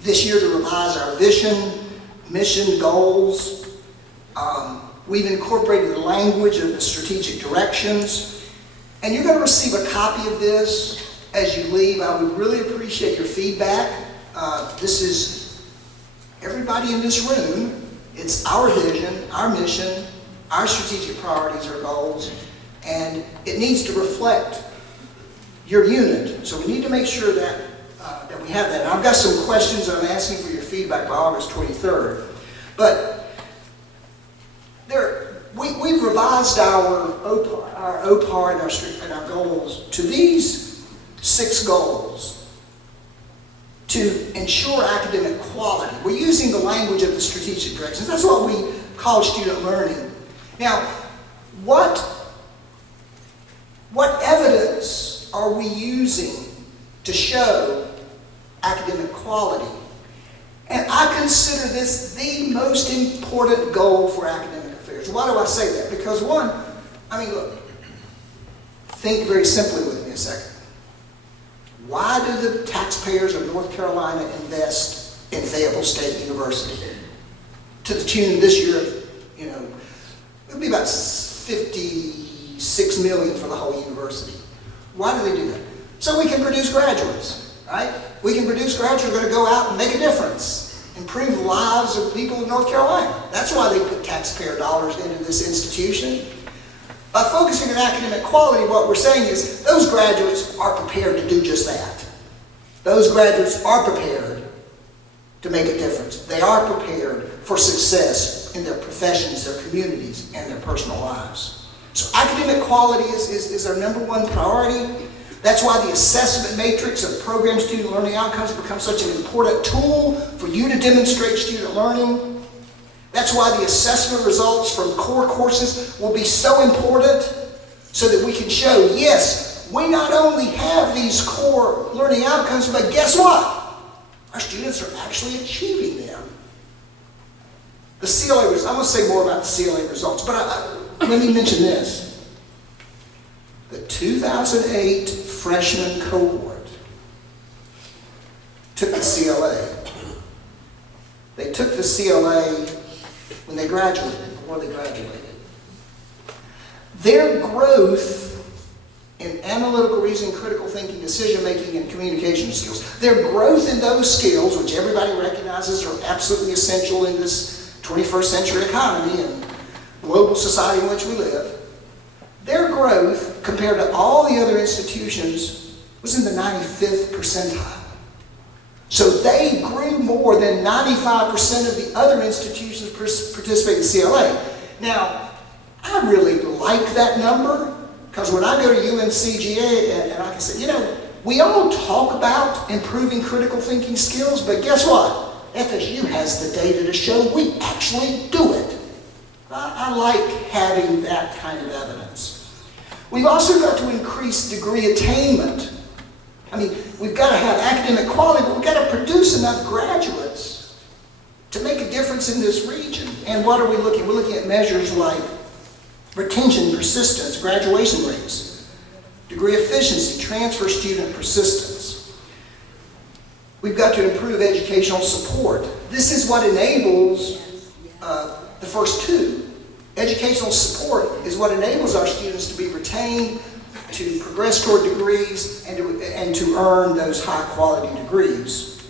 this year to revise our vision, mission, goals. We've incorporated the language of the strategic directions. And you're going to receive a copy of this as you leave. I would really appreciate your feedback. This is everybody in this room. It's our vision, our mission, our strategic priorities or goals, and it needs to reflect your unit. So we need to make sure that we have that. And I've got some questions I'm asking for your feedback by August 23rd. But we've revised our OPAR and our goals to these 6 goals to ensure academic quality. We're using the language of the strategic directions. That's what we call student learning. Now, what What evidence are we using to show academic quality? And I consider this the most important goal for academic affairs. Why do I say that? Because one, look, think very simply with me a second. Why do the taxpayers of North Carolina invest in Fayetteville State University? To the tune this year of, it'll be about $56 million for the whole university. Why do they do that? So we can produce graduates, right? We can produce graduates who are going to go out and make a difference, improve the lives of people in North Carolina. That's why they put taxpayer dollars into this institution. By focusing on academic quality, what we're saying is those graduates are prepared to do just that. Those graduates are prepared to make a difference. They are prepared for success in their professions, their communities, and their personal lives. So academic quality is our number one priority. That's why the assessment matrix of program student learning outcomes becomes such an important tool for you to demonstrate student learning. That's why the assessment results from core courses will be so important, so that we can show, yes, we not only have these core learning outcomes, but guess what? Our students are actually achieving them. The CLA results, I'm going to say more about the CLA results, but let me mention this. The 2008 freshman cohort took the CLA. They took the CLA when they graduated, before they graduated. Their growth in analytical reasoning, critical thinking, decision making, and communication skills, their growth in those skills, which everybody recognizes are absolutely essential in this 21st century economy and global society in which we live, their growth compared to all the other institutions was in the 95th percentile. So they grew more than 95% of the other institutions participating in CLA. Now, I really like that number, because when I go to UNCGA and I can say, we all talk about improving critical thinking skills, but guess what? FSU has the data to show we actually do it. I like having that kind of evidence. We've also got to increase degree attainment. We've got to have academic quality, but we've got to produce enough graduates to make a difference in this region. And what are we looking? We're looking at measures like retention, persistence, graduation rates, degree efficiency, transfer student persistence. We've got to improve educational support. This is what enables the first two. Educational support is what enables our students to be retained, to progress toward degrees, and to earn those high-quality degrees.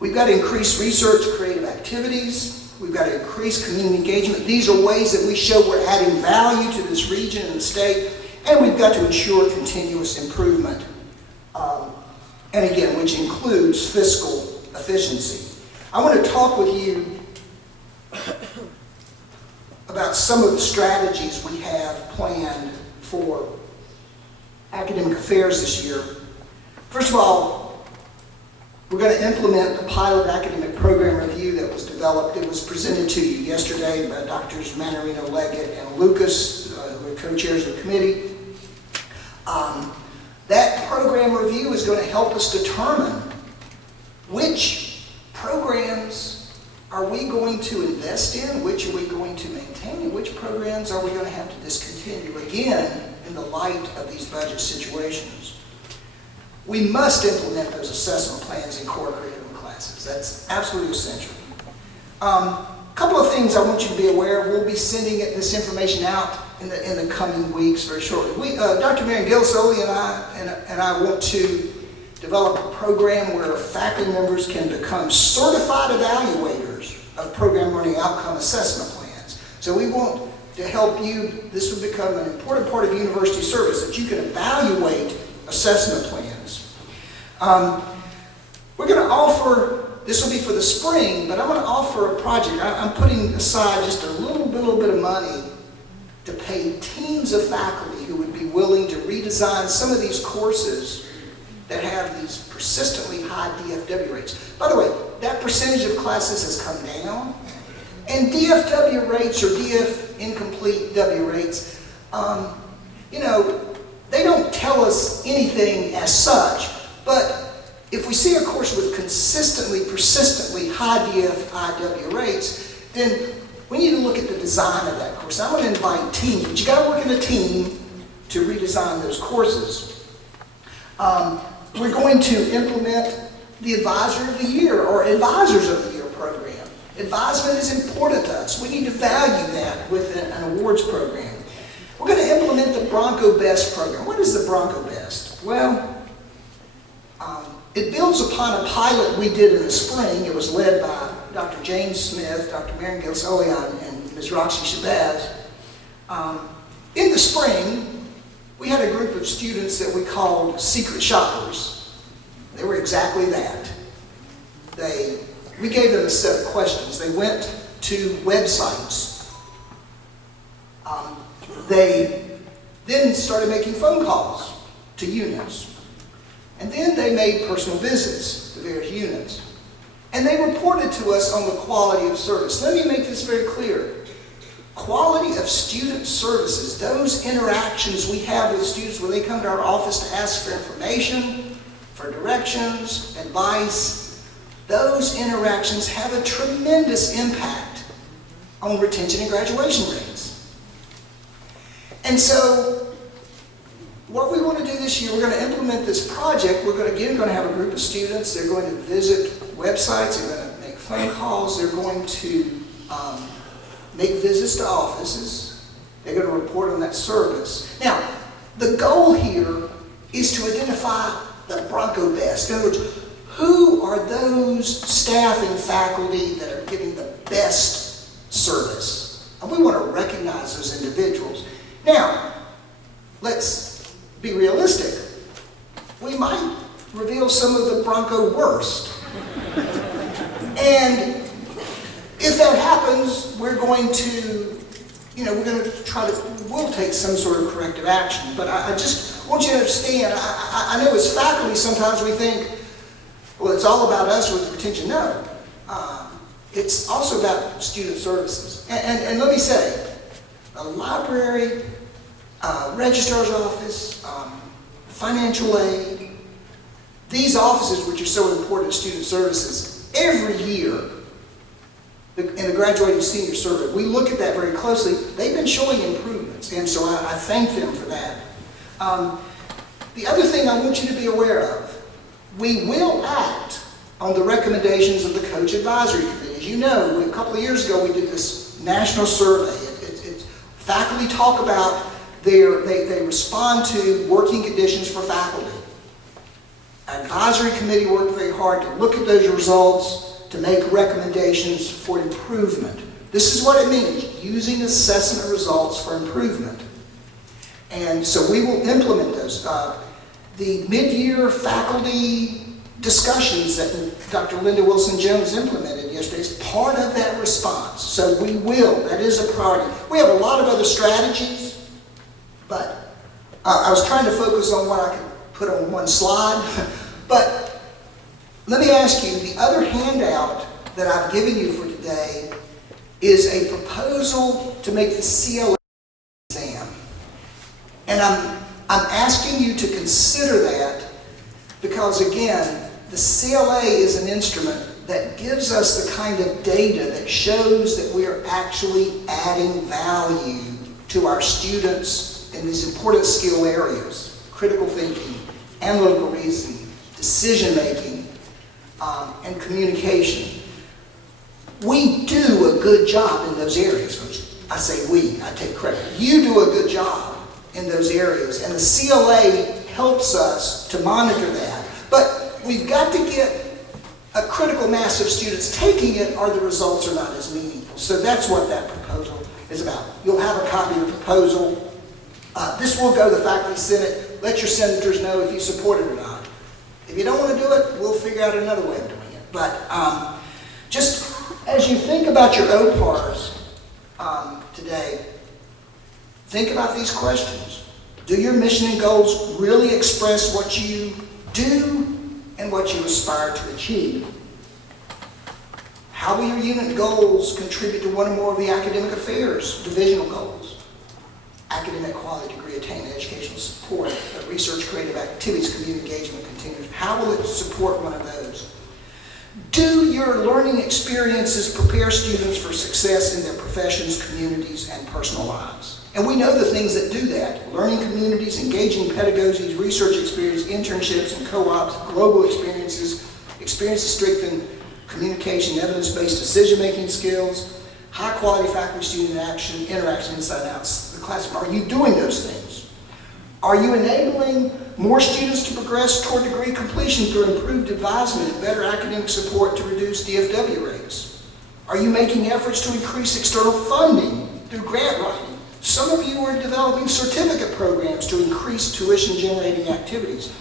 We've got to increase research, creative activities. We've got to increase community engagement. These are ways that we show we're adding value to this region and the state, and we've got to ensure continuous improvement, and again, which includes fiscal efficiency. I want to talk with you about some of the strategies we have planned for academic affairs this year. First of all, we're going to implement the pilot academic program review that was developed. It was presented to you yesterday by Drs. Manarino, Leggett, and Lucas, who are co-chairs of the committee. That program review is going to help us determine which programs are we going to invest in, which are we going to maintain, and which programs are we going to have to discontinue, again, in the light of these budget situations. We must implement those assessment plans in core curriculum classes. That's absolutely essential. A couple of things I want you to be aware of. We'll be sending this information out in the coming weeks very shortly. Dr. Marion Gilsoli and I want to develop a program where faculty members can become certified evaluators of program learning outcome assessment plans. So we want to help you. This will become an important part of university service, that you can evaluate assessment plans. We're going to offer, this will be for the spring, but I'm going to offer a project. I'm putting aside just a little bit of money to pay teams of faculty who would be willing to redesign some of these courses that have these persistently high DFW rates. By the way, that percentage of classes has come down, and DFW rates, or DF incomplete W rates, You know, they don't tell us anything as such, but if we see a course with consistently, persistently high DFIW rates, then we need to look at the design of that course. I'm going to invite teams, but you got to work in a team to redesign those courses. We're going to implement the Advisor of the Year or Advisors of the Year program. Advisement is important to us. We need to value that with an awards program. We're going to implement the Bronco Best program. What is the Bronco Best? Well, it builds upon a pilot we did in the spring. It was led by Dr. James Smith, Dr. Marion Gilsoyan, and Ms. Roxy Shabazz. In the spring, we had a group of students that we called secret shoppers. They were exactly that. We gave them a set of questions. They went to websites. They then started making phone calls to units. And then they made personal visits to various units. And they reported to us on the quality of service. Let me make this very clear. Quality of student services, those interactions we have with students when they come to our office to ask for information, for directions, advice, those interactions have a tremendous impact on retention and graduation rates. And so, what we want to do this year, we're going to implement this project. We're going to have a group of students. They're going to visit websites. They're going to make phone calls. They're going to make visits to offices. They're going to report on that service. Now, the goal here is to identify the Bronco Best. In other words, who are those staff and faculty that are giving the best service? And we want to recognize those individuals. Now, let's be realistic. We might reveal some of the Bronco worst. And if that happens, we're going to we'll take some sort of corrective action. But I just want you to understand, I know as faculty sometimes we think, well, it's all about us with the retention. No. It's also about student services. And let me say, a library, registrar's office, financial aid, these offices which are so important to student services, every year in the graduating senior survey, we look at that very closely. They've been showing improvements, and so I thank them for that. The other thing I want you to be aware of, we will act on the recommendations of the Coach Advisory Committee. As you know, a couple of years ago we did this national survey. Faculty talk about they respond to working conditions for faculty. Our advisory committee worked very hard to look at those results to make recommendations for improvement. This is what it means, using assessment results for improvement. And so we will implement those. The mid-year faculty discussions that Dr. Linda Wilson-Jones implemented yesterday is part of that response. So we will, that is a priority. We have a lot of other strategies, but I was trying to focus on what I could put on one slide. But let me ask you, the other handout that I've given you for today is a proposal to make the CLA exam. And I'm asking you to consider that because, again, the CLA is an instrument that gives us the kind of data that shows that we are actually adding value to our students in these important skill areas: critical thinking, analytical reasoning, decision-making, and communication. We do a good job in those areas. Which I say we, I take credit. You do a good job in those areas, and the CLA helps us to monitor that. But we've got to get a critical mass of students taking it, or the results are not as meaningful. So that's what that proposal is about. You'll have a copy of the proposal. This will go to the faculty senate. Let your senators know if you support it or not. If you don't want to do it, we'll figure out another way of doing it. But just as you think about your OPARs today, think about these questions. Do your mission and goals really express what you do and what you aspire to achieve? How will your unit goals contribute to one or more of the academic affairs, divisional goals? academic quality degree attainment, educational support, research, creative activities, community engagement continues. How will it support one of those? Do your learning experiences prepare students for success in their professions, communities, and personal lives? And we know the things that do that. Learning communities, engaging pedagogies, research experience, internships and co-ops, global experiences strengthen communication, evidence-based decision-making skills, high-quality faculty-student interaction inside and out the classroom. Are you doing those things? Are you enabling more students to progress toward degree completion through improved advisement and better academic support to reduce DFW rates? Are you making efforts to increase external funding through grant writing? Some of you are developing certificate programs to increase tuition-generating activities.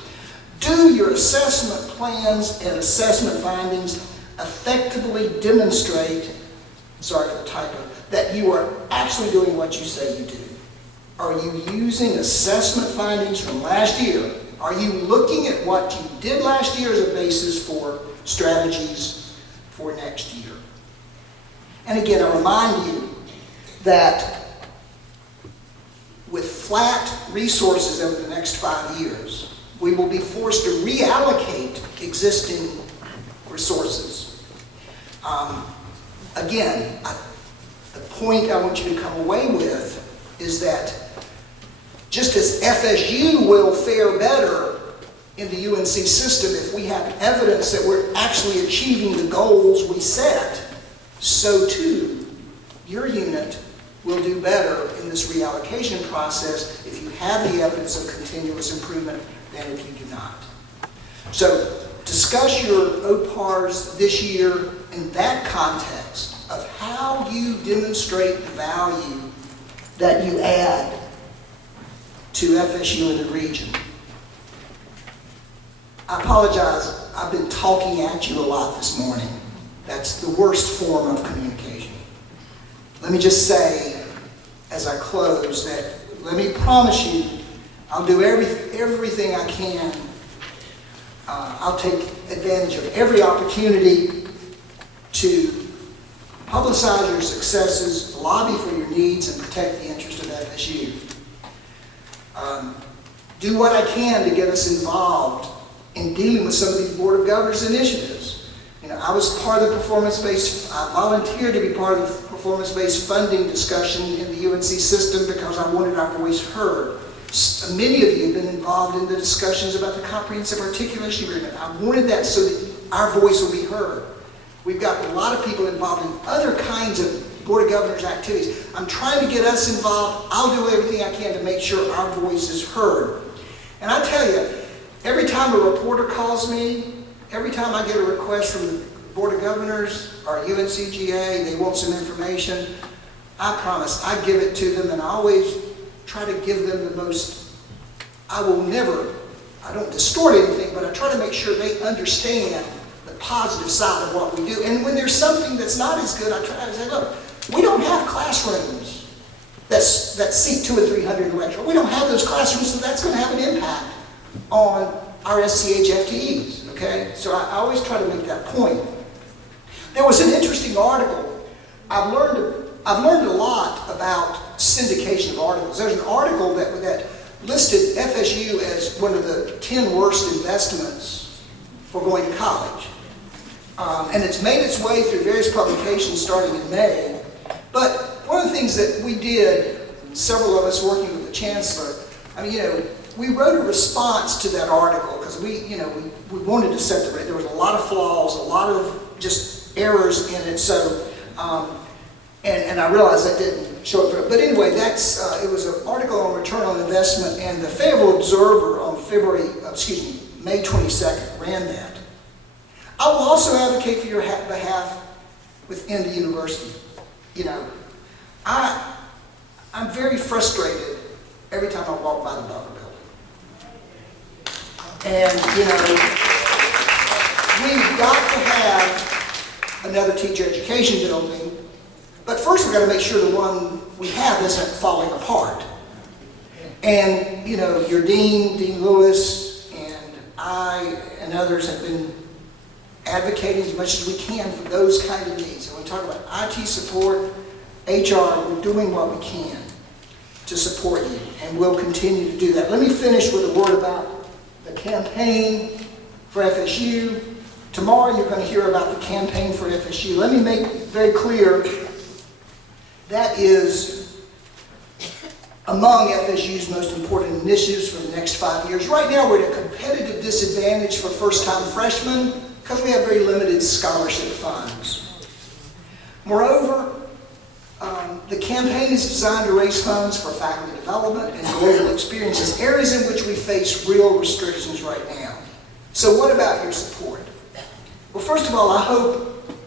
Do your assessment plans and assessment findings effectively demonstrate, sorry for the typo, that you are actually doing what you say you do? Are you using assessment findings from last year? Are you looking at what you did last year as a basis for strategies for next year? And again, I remind you that with flat resources over the next 5 years, we will be forced to reallocate existing resources. Again, the point I want you to come away with is that just as FSU will fare better in the UNC system if we have evidence that we're actually achieving the goals we set, so too your unit will do better in this reallocation process if you have the evidence of continuous improvement than if you do not. So discuss your OPARs this year in that context of how you demonstrate the value that you add to FSU in the region. I apologize, I've been talking at you a lot this morning. That's the worst form of communication. Let me just say, as I close, that let me promise you, I'll do everything I can. I'll take advantage of every opportunity to publicize your successes, lobby for your needs, and protect the interest of FSU. Do what I can to get us involved in dealing with some of these Board of Governors initiatives. You know, I was part of the I volunteered to be part of the performance-based funding discussion in the UNC system because I wanted our voice heard. Many of you have been involved in the discussions about the Comprehensive Articulation Agreement. I wanted that so that our voice will be heard. We've got a lot of people involved in other kinds of Board of Governors activities. I'm trying to get us involved. I'll do everything I can to make sure our voice is heard. And I tell you, every time a reporter calls me, every time I get a request from the Board of Governors or UNCGA, they want some information, I promise I give it to them, and I always try to give them the most. I don't distort anything, but I try to make sure they understand the positive side of what we do. And when there's something that's not as good, I try to say, look, we don't have classrooms that seat 200 and 300 lecture. We don't have those classrooms, so that's going to have an impact on our SCH FTEs, okay? So I always try to make that point. There was an interesting article. I've learned a lot about syndication of articles. There's an article that listed FSU as one of the 10 worst investments for going to college. And it's made its way through various publications starting in May. But one of the things that we did, several of us working with the chancellor, we wrote a response to that article because we wanted to set the rate. There was a lot of flaws, a lot of just errors in it. So, and I realized that didn't show up. But anyway, it was an article on return on investment, and the Fayetteville Observer on May 22nd ran that. I will also advocate for your behalf within the university. I'm very frustrated every time I walk by the Bronco building. And, we've got to have another teacher education building, but first we've got to make sure the one we have isn't falling apart. And, your Dean Lewis, and I and others have been advocating as much as we can for those kind of needs. And when we talk about IT support, HR, we're doing what we can. to support you, and we'll continue to do that. Let me finish with a word about the campaign for FSU. Tomorrow you're going to hear about the campaign for FSU. Let me make very clear that is among FSU's most important initiatives for the next 5 years. Right now we're at a competitive disadvantage for first-time freshmen because we have very limited scholarship funds. Moreover, the campaign is designed to raise funds for faculty development and global experiences, areas in which we face real restrictions right now. So what about your support? Well, first of all,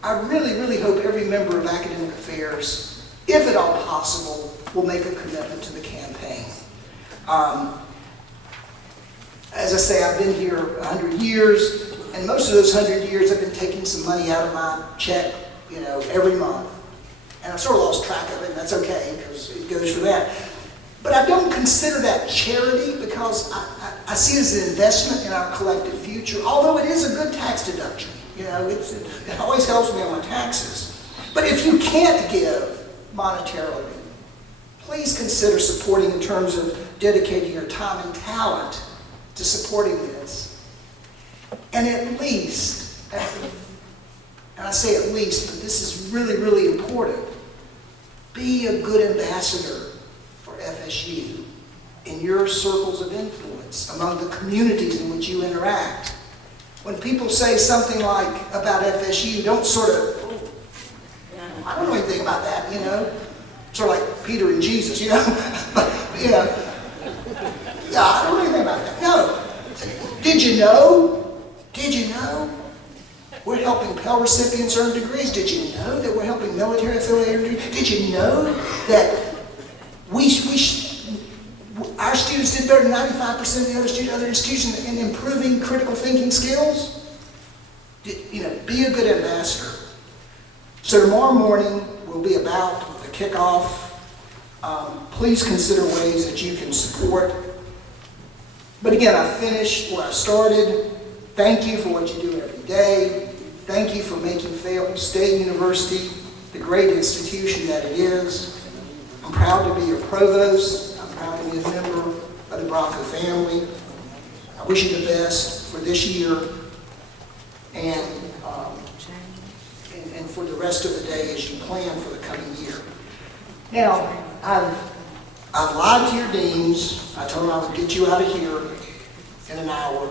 I really, really hope every member of Academic Affairs, if at all possible, will make a commitment to the campaign. As I say, I've been here 100 years, and most of those 100 years I've been taking some money out of my check, every month. And I've sort of lost track of it, and that's okay, because it goes for that. But I don't consider that charity, because I see it as an investment in our collective future, although it is a good tax deduction. It always helps me on my taxes. But if you can't give monetarily, please consider supporting in terms of dedicating your time and talent to supporting this. And at least, and I say at least, but this is really, really important, be a good ambassador for FSU in your circles of influence, among the communities in which you interact. When people say something like, about FSU, don't sort of, I don't know anything about that, Sort of like Peter and Jesus, But, I don't know anything about that. No. Did you know? We're helping Pell recipients earn degrees. Did you know that we're helping military affiliated degrees? Did you know that our students did better than 95% of the other institutions in improving critical thinking skills? Be a good ambassador. So tomorrow morning will be about the kickoff. Please consider ways that you can support. But again, I finished where I started. Thank you for what you do every day. Thank you for making Fayetteville State University the great institution that it is. I'm proud to be your provost. I'm proud to be a member of the Bronco family. I wish you the best for this year and for the rest of the day as you plan for the coming year. Now, I've lied to your deans. I told them I would get you out of here in an hour.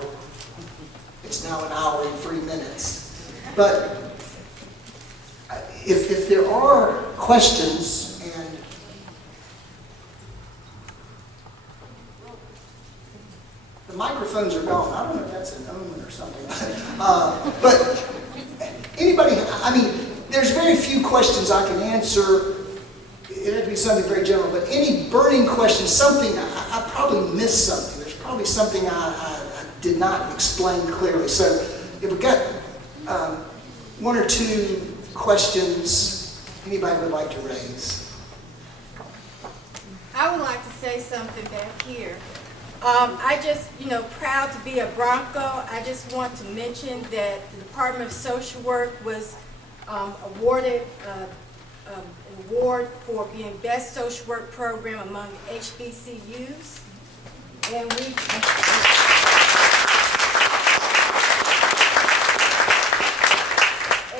It's now an hour and 3 minutes. But if there are questions, and the microphones are gone. I don't know if that's an omen or something. But anybody, there's very few questions I can answer. It had to be something very general, but any burning question, something, I probably missed something. There's probably something I did not explain clearly. So if we've got one or two questions anybody would like to raise. I would like to say something back here. I just, proud to be a Bronco. I just want to mention that the Department of Social Work was awarded an award for being Best Social Work Program among HBCUs.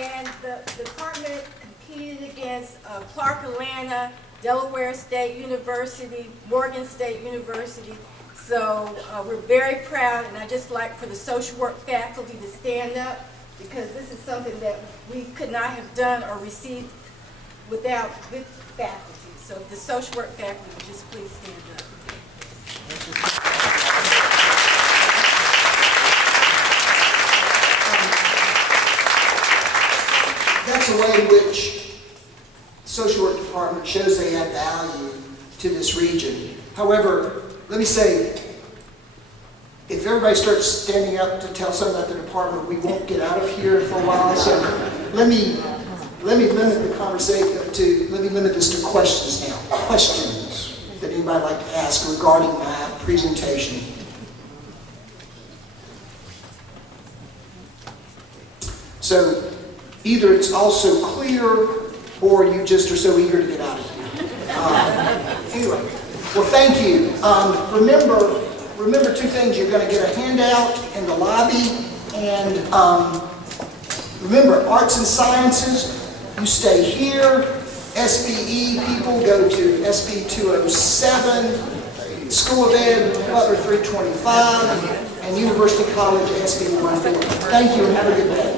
And the department competed against Clark Atlanta, Delaware State University, Morgan State University. So we're very proud, and I just like for the social work faculty to stand up, because this is something that we could not have done or received without good faculty. So if the social work faculty would just please stand up. That's a way in which the social work department shows they add value to this region. However, let me say, if everybody starts standing up to tell something about the department, we won't get out of here for a while. So let me limit the conversation let me limit this to questions now. Questions that anybody would like to ask regarding my presentation. So either it's also clear, or you just are so eager to get out of here. Anyway. Well, thank you. Remember two things. You're going to get a handout in the lobby, and remember, arts and sciences, you stay here. SBE people go to SB 207, School of Ed, Butler 325, and University College SB 140. Thank you and have a good day.